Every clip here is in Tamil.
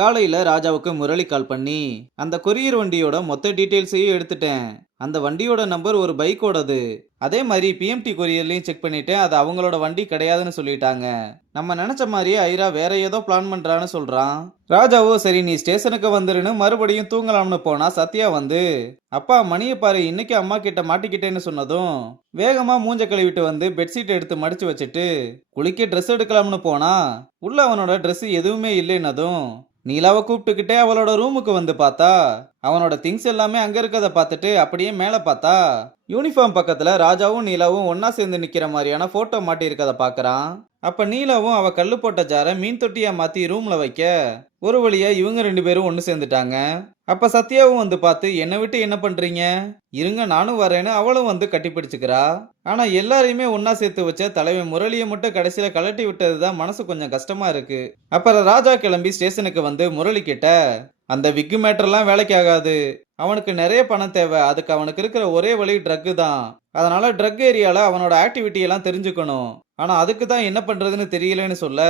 காலையில ராஜாவுக்கு முரளி கால் பண்ணி அந்த கொரியர் வண்டியோட மொத்த டீட்டெயில்ஸையும் எடுத்துட்டேன். அந்த வண்டியோட நம்பர் ஒரு பைக்கோடது. அதே மாதிரி பிஎம்டி கொரியர்லயும் செக் பண்ணிட்டேன், அது அவங்களோட வண்டி கிடையாதுன்னு சொல்லிட்டாங்க. நம்ம நினைச்ச மாதிரியே ஐரா வேற ஏதோ பிளான் பண்றான்னு சொல்றான். ராஜாவோ சரி நீ ஸ்டேஷனுக்கு வந்துருன்னு மறுபடியும் தூங்கலாம்னு போனா சத்யா வந்து, அப்பா மணியை பாரு இன்னைக்கு அம்மா கிட்ட மாட்டிக்கிட்டேன்னு சொன்னதும் வேகமா மூஞ்ச கழுவிட்டு வந்து பெட்ஷீட் எடுத்து மடிச்சு வச்சுட்டு குளிக்க ட்ரெஸ் எடுக்கலாம்னு போனா உள்ள அவனோட ட்ரெஸ் எதுவுமே இல்லைன்னதும் நீலாவை கூப்பிட்டுக்கிட்டே அவளோட ரூமுக்கு வந்து பார்த்தா அவனோட திங்ஸ் எல்லாமே அங்க இருக்கத பார்த்துட்டு அப்படியே மேல பார்த்தா யூனிஃபார்ம் பக்கத்துல ராஜாவும் நீலாவும் ஒன்னா சேர்ந்து நிக்கிற மாதிரியான போட்டோ மாட்டி இருக்கத பாக்குறான். அப்ப நீலாவும் அவ கல்லு போட்ட ஜார மீன் தொட்டியா மாத்தி ரூம்ல வைக்க ஒரு வழியா இவங்க ரெண்டு பேரும் ஒன்னு சேர்ந்துட்டாங்க. அப்ப சத்யாவும் வந்து பார்த்து என்னை விட்டு என்ன பண்றீங்க, இருங்க நானும் வரேன்னு அவளும் வந்து கட்டி பிடிச்சுக்கிறா. ஆனா எல்லாரையுமே ஒன்னா சேர்த்து வச்ச தலைவன் முரளியை மட்டும் கடைசியில கலட்டி விட்டதுதான் மனசு கொஞ்சம் கஷ்டமா இருக்கு. அப்புறம் ராஜா கிளம்பி ஸ்டேஷனுக்கு வந்து முரளி கிட்ட, அந்த விக்கு மேட்டர்லாம் வேலைக்கு ஆகாது, அவனுக்கு நிறைய பணம் தேவை, அதுக்கு அவனுக்கு இருக்கிற ஒரே வழி ட்ரக்கு தான், அதனால ட்ரக் ஏரியால அவனோட ஆக்டிவிட்டி எல்லாம் தெரிஞ்சுக்கணும், ஆனா அதுக்கு தான் என்ன பண்றதுன்னு தெரியலன்னு சொல்ல,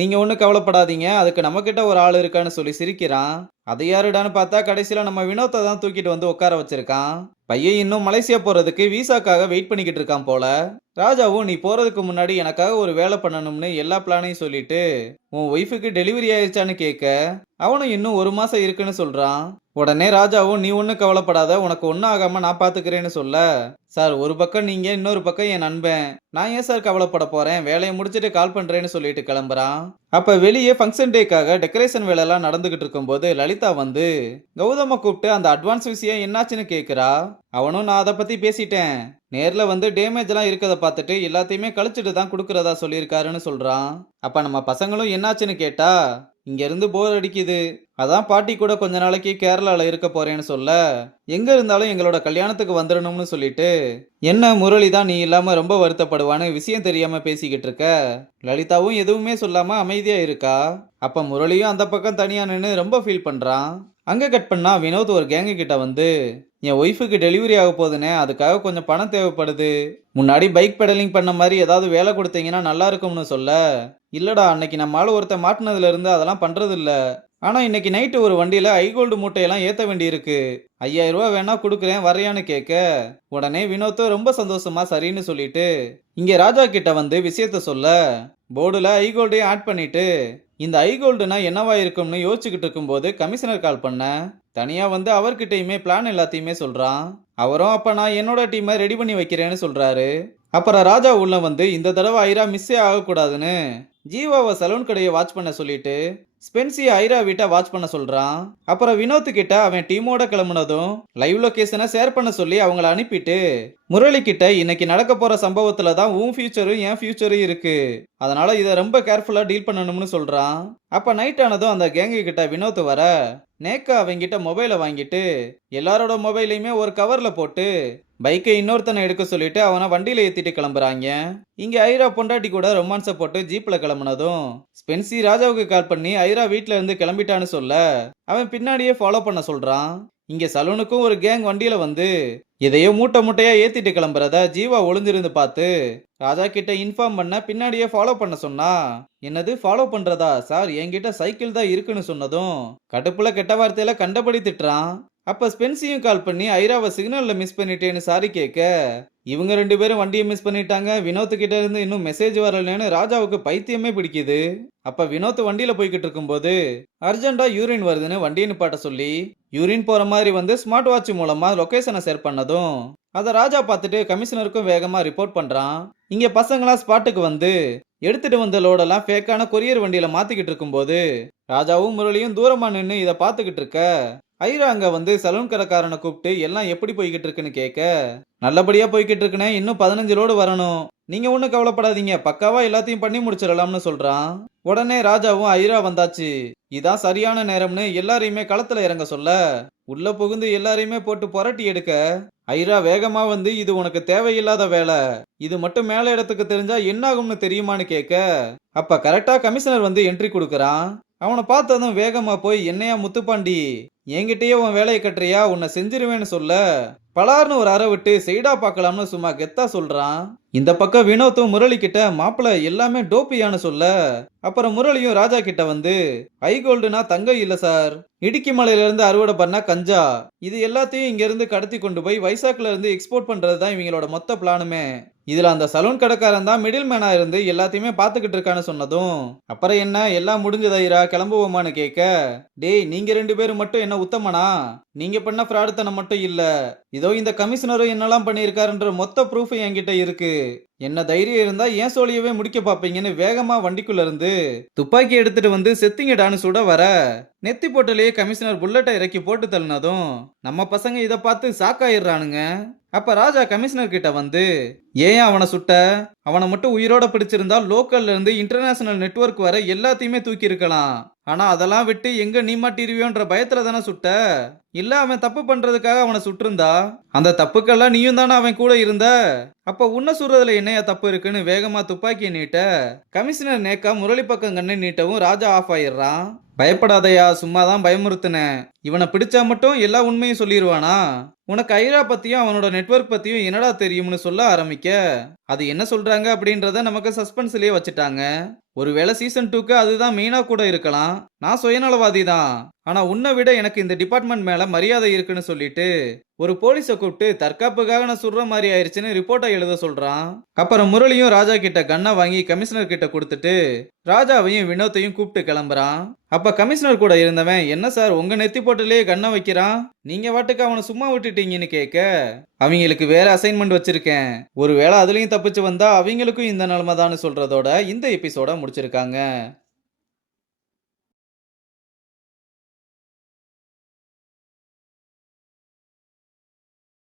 நீங்க ஒன்றும் கவலைப்படாதீங்க அதுக்கு நம்ம கிட்ட ஒரு ஆள் இருக்கான்னு சொல்லி சிரிக்கிறான். அது யாருடான்னு பார்த்தா கடைசியில நம்ம வினோத்தை தான் தூக்கிட்டு வந்து உட்கார வச்சிருக்கான். பையன் இன்னும் மலேசியா போறதுக்கு விசாக்காக வெயிட் பண்ணிக்கிட்டு இருக்கான் போல. ராஜாவும் நீ போறதுக்கு முன்னாடி எனக்காக ஒரு வேலை பண்ணணும்னு எல்லா பிளானையும் சொல்லிட்டு உன் ஒய்ஃபுக்கு டெலிவரி ஆயிடுச்சான்னு கேட்க அவனும் இன்னும் ஒரு மாசம் இருக்குன்னு சொல்றான். உடனே ராஜாவும் நீ ஒன்னும் கவலைப்படாத உனக்கு ஒன்னும் ஆகாம நான் பாத்துக்கிறேன்னு சொல்ல, சார் ஒரு பக்கம் நீங்க இன்னொரு பக்கம் என் நண்பன், நான் ஏன் சார் கவலைப்பட போறேன், வேலையை முடிச்சுட்டு கால் பண்றேன்னு சொல்லிட்டு கிளம்புறான். அப்ப வெளியே ஃபங்க்ஷன் டேக்காக டெக்கரேஷன் வேலை எல்லாம் நடந்துகிட்டு இருக்கும் போது லலிதா வந்து கௌதம கூப்பிட்டு அந்த அட்வான்ஸ் விஷயம் என்னாச்சுன்னு கேக்குறா. அவனும் நான் அதை பத்தி பேசிட்டேன், நேர்ல வந்து டேமேஜ் எல்லாம் இருக்கத பார்த்துட்டு எல்லாத்தையுமே கழிச்சிட்டு தான் கொடுக்கறதா சொல்லியிருக்காருன்னு சொல்றான். அப்ப நம்ம பசங்களும் என்னாச்சுன்னு கேட்டா, இங்க இருந்து போர் அடிக்குது, அதான் பாட்டி கூட கொஞ்ச நாளைக்கு கேரளால இருக்க போறேன்னு சொல்ல, எங்க இருந்தாலும் எங்களோட கல்யாணத்துக்கு வந்துடணும்னு சொல்லிட்டு, என்ன முரளி தான் நீ இல்லாம ரொம்ப வருத்தப்படுவான்னு விஷயம் தெரியாம பேசிக்கிட்டு இருக்க. லலிதாவும் எதுவுமே சொல்லாம அமைதியா இருக்கா. அப்ப முரளியும் அந்த பக்கம் தனியா நின்று ரொம்ப ஃபீல் பண்றான். அங்க கட் பண்ணா வினோத் ஒரு கேங்கு கிட்ட வந்து, என் ஒய்ஃபுக்கு டெலிவரி ஆக போகுதுன்னு அதுக்காக கொஞ்சம் பணம் தேவைப்படுது, முன்னாடி பைக் பெடலிங் பண்ண மாதிரி ஏதாவது வேலை கொடுத்தீங்கன்னா நல்லா இருக்கும்னு சொல்ல, இல்லடா அன்னைக்கு நம்மளால ஒருத்த மாட்டினதுல இருந்து அதெல்லாம் பண்றது இல்ல, ஆனா இன்னைக்கு நைட்டு ஒரு வண்டியில ஐகோல்டு மூட்டையெல்லாம் ஏத்த வேண்டி இருக்கு, 5000 ரூபா வேணா கொடுக்குறேன் வரையான்னு கேட்க, உடனே வினோத்தும் ரொம்ப சந்தோஷமா சரின்னு சொல்லிட்டு இங்க ராஜா கிட்ட வந்து விஷயத்த சொல்ல, போர்டுல ஐகோல்டையும் ஆட் பண்ணிட்டு இந்த ஐகோல்டுனா என்னவா இருக்கும்னு யோசிச்சுக்கிட்டு இருக்கும்போது கமிஷனர் கால் பண்ண, தனியா வந்து அவர்கிட்டயுமே பிளான் எல்லாத்தையுமே சொல்றான். அவரும் அப்ப நான் என்னோட டீமை ரெடி பண்ணி வைக்கிறேன்னு சொல்றாரு. அப்புறம் ராஜா உள்ள வந்து இந்த தடவை ஐரா மிஸ்ஸே ஆகக்கூடாதுன்னு ஜீவாவை சலூன் கடையை வாட்ச் பண்ண சொல்லிட்டு ஸ்பென்சி ஐரா வீட்டை வாட்ச் பண்ண சொல்றான். அப்புறம் வினோத் கிட்ட அவன் டீமோட கிளம்புனதும் லைவ் லொகேஷனை ஷேர் பண்ண சொல்லி அவங்கள அனுப்பிட்டு முரளி கிட்ட இன்னைக்கு நடக்க போற சம்பவத்துல தான் உன் ஃபியூச்சரும் என் ஃபியூச்சரும் இருக்கு, அதனால இதை ரொம்ப கேர்ஃபுல்லா டீல் பண்ணணும்னு சொல்றான். அப்ப நைட் ஆனதும் அந்த கேங்கு கிட்ட வினோத் வர நேக்கா அவங்கிட்ட மொபைலை வாங்கிட்டு எல்லாரோட மொபைலையுமே ஒரு கவர்ல போட்டு பைக்கை இன்னொருத்தனை எடுக்க சொல்லிட்டு அவனை வண்டியில ஏத்திட்டு கிளம்புறாங்க. இங்க ஐரா பொண்டாட்டி கூட ரொமான்ஸை போட்டு ஜீப்ல கிளம்புனதும் ஸ்பென்சி ராஜாவுக்கு கால் பண்ணி ஐரா வீட்ல இருந்து கிளம்பிட்டான்னு சொல்ல அவன் பின்னாடியே ஃபாலோ பண்ண சொல்றான். இங்க சலூனுக்கும் ஒரு கேங் வண்டியில வந்து எதையோ மூட்டை மூட்டையா ஏத்திட்டு கிளம்புறத ஜீவா ஒளிஞ்சிருந்து பார்த்து ராஜா கிட்ட இன்ஃபார்ம் பண்ண பின்னாடியே ஃபாலோ பண்ண சொன்னா, என்னது ஃபாலோ பண்றதா சார், என்கிட்ட சைக்கிள் தான் இருக்குன்னு சொன்னதும் கடுப்புல கெட்ட வார்த்தையில கண்டபடி திட்டுறான். அப்ப ஸ்பென்சியும் கால் பண்ணி ஐராவை சிக்னல்ல மிஸ் பண்ணிட்டேன்னு சாரி கேட்க, இவங்க ரெண்டு பேரும் வண்டியை மிஸ் பண்ணிட்டாங்க, வினோத் கிட்ட இருந்து இன்னும் மெசேஜ் வரலன்னு ராஜாவுக்கு பைத்தியமே பிடிக்குது. அப்ப வினோத் வண்டியில போய்கிட்டு இருக்கும்போது அர்ஜென்டா யூரின் வருதுன்னு வண்டியை நிப்பாட்ட சொல்லி யூரின் போற மாதிரி வந்து ஸ்மார்ட் வாட்ச் மூலமா லொகேஷனை ஷேர் பண்ணதும் அதை ராஜா பார்த்துட்டு கமிஷனருக்கும் வேகமா ரிப்போர்ட் பண்றான். இங்க பசங்களாம் ஸ்பாட்டுக்கு வந்து எடுத்துட்டு வந்த லோடெல்லாம் ஃபேக்கான கொரியர் வண்டியில மாத்திக்கிட்டு இருக்கும்போது ராஜாவும் முரளியும் தூரமா நின்று இதை பார்த்துக்கிட்டு இருக்க, ஐரா அங்க வந்து சலூன் கடைக்காரனை கூப்பிட்டு எல்லாம் எப்படி போய்கிட்டு இருக்குன்னு கேட்க, நல்லபடியா போய்கிட்டு இருக்குன்னு, இன்னும் 15 லோடு வரணும், நீங்க ஒன்னும் கவலைப்படாதீங்க பக்காவா எல்லாத்தையும் பண்ணி முடிச்சிடலாம்னு சொல்றான். உடனே ராஜாவும் ஐரா வந்தாச்சு, இதான் சரியான நேரம்னு எல்லாரையுமே களத்துல இறங்க சொல்ல உள்ள புகுந்து எல்லாரையுமே போட்டு புரட்டி எடுக்க, ஐரா வேகமா வந்து இது உனக்கு தேவையில்லாத வேலை, இது மட்டும் மேல இடத்துக்கு தெரிஞ்சா என்ன ஆகும்னு தெரியுமான்னு கேட்க, அப்ப கரெக்டா கமிஷனர் வந்து என்ட்ரி கொடுக்கறான். அவனை பார்த்ததும் வேகமா போய் என்னையா முத்துப்பாண்டி, என்கிட்டயே உன் வேலையை கட்டுறியா, உன்னை செஞ்சிருவேன்னு சொல்ல பலார்னு ஒரு அறை விட்டு சைடா பார்க்கலாம்னு சும்மா கெத்தா சொல்றான். இந்த பக்கம் வினோத்தும் முரளி கிட்ட மாப்பிள எல்லாமே டோப்பியான்னு சொல்ல, அப்புறம் முரளியும் ராஜா கிட்ட வந்து ஐ கோல்டுனா தங்கம் இல்ல சார், இடுக்கி மலையில இருந்து அறுவடை பண்ண கஞ்சா, இது எல்லாத்தையும் இங்க இருந்து கடத்தி கொண்டு போய் வைசாக்ல இருந்து எக்ஸ்போர்ட் பண்றது தான் இவங்களோட மொத்த பிளானுமே. இதுல அந்த சலூன் கடைக்காரன் தான் மிடில் மேனா இருந்து எல்லாத்தையுமே பாத்துக்கிட்டு இருக்கான்னு சொன்னதும், அப்புறம் என்ன எல்லாம் முடிஞ்சதாயிரா கிளம்புவோமான்னு கேட்க, டேய் நீங்க 2 பேரும் மட்டும் என்ன உத்தமனா, நீங்க பண்ண ஃப்ராடுத்தனம் மட்டும் இல்ல, இதோ இந்த கமிஷனரும் என்னெல்லாம் பண்ணியிருக்காருன்ற மொத்த ப்ரூஃப் என்கிட்ட இருக்கு, என்ன தைரியம் இருந்தா ஏன் சோழியவே முடிக்க பாப்பீங்கன்னு வேகமா வண்டிக்குள்ள இருந்து துப்பாக்கி எடுத்துட்டு வந்து செத்திங்கடான்னு சுட வர, நெத்தி போட்டலையே கமிஷனர் புல்லட்டை இறக்கி போட்டு தள்ளினதும் நம்ம பசங்க இதை பார்த்து சாக்காயிடுறானுங்க. அப்ப ராஜா கமிஷனர் கிட்ட வந்து, ஏன் அவனை சுட்ட, அவனை மட்டும் உயிரோட பிடிச்சிருந்தா லோக்கல்ல இருந்து இன்டர்நேஷனல் நெட்வொர்க் வர எல்லாத்தையுமே தூக்கி இருக்கலாம், ஆனா அதெல்லாம் விட்டு எங்க நீ மாட்டிருவியோன்ற பயத்துல தானே சுட்ட, இல்ல அவன் தப்பு பண்றதுக்காக அவனை சுட்டிருந்தா அந்த தப்புக்கெல்லாம் நீயும் தானே அவன் கூட இருந்த, அப்ப உன்னை சுடுறதுல என்னையா தப்பு இருக்குன்னு வேகமா துப்பாக்கியை நீட்ட, கமிஷனர் நேக்கா முரளி பக்கம் கண்ணை நீட்டவும் ராஜா ஆஃப் ஆயிடுறான். பயப்படாதயா, சும்மாதான் பயமுறுத்தினேன், இவனை பிடிச்சா மட்டும் எல்லா உண்மையும் சொல்லிடுவானா, உனக்கு ஐரா பத்தியும் அவனோட நெட்வொர்க் பத்தியும் என்னடா தெரியும்னு சொல்ல ஆரம்பிக்க, அது என்ன சொல்றாங்க அப்படின்றத நமக்கு சஸ்பென்ஸ்லயே வச்சுட்டாங்க. ஒருவேளை சீசன் 2க்கு அதுதான் மெயினா கூட இருக்கலாம். நான் சுயநலவாதி தான், ஆனா உன்னை விட எனக்கு இந்த டிபார்ட்மெண்ட் மேல மரியாதை இருக்குன்னு சொல்லிட்டு ஒரு போலீஸை கூப்பிட்டு தற்காப்புக்காக நான் சுடுற மாதிரி ஆயிடுச்சுன்னு ரிப்போர்ட்டை எழுத சொல்றான். அப்புறம் முரளியும் ராஜா கிட்ட கண்ணை வாங்கி கமிஷனர் கிட்ட கொடுத்துட்டு ராஜாவையும் வினோத்தையும் கூப்பிட்டு கிளம்புறான். அப்ப கமிஷனர் கூட இருந்தவன், என்ன சார் உங்க நெத்தி போட்டுலயே கண்ணை வைக்கிறான், நீங்க வாட்டுக்கு அவனை சும்மா விட்டுட்டீங்கன்னு கேட்க, அவங்களுக்கு வேற அசைன்மெண்ட் வச்சிருக்கேன், ஒருவேளை அதுலயும் தப்பிச்சு வந்தா அவங்களுக்கும் இந்த நிலைமை தான் சொல்றதோட இந்த எபிசோட முடிச்சிருக்காங்க.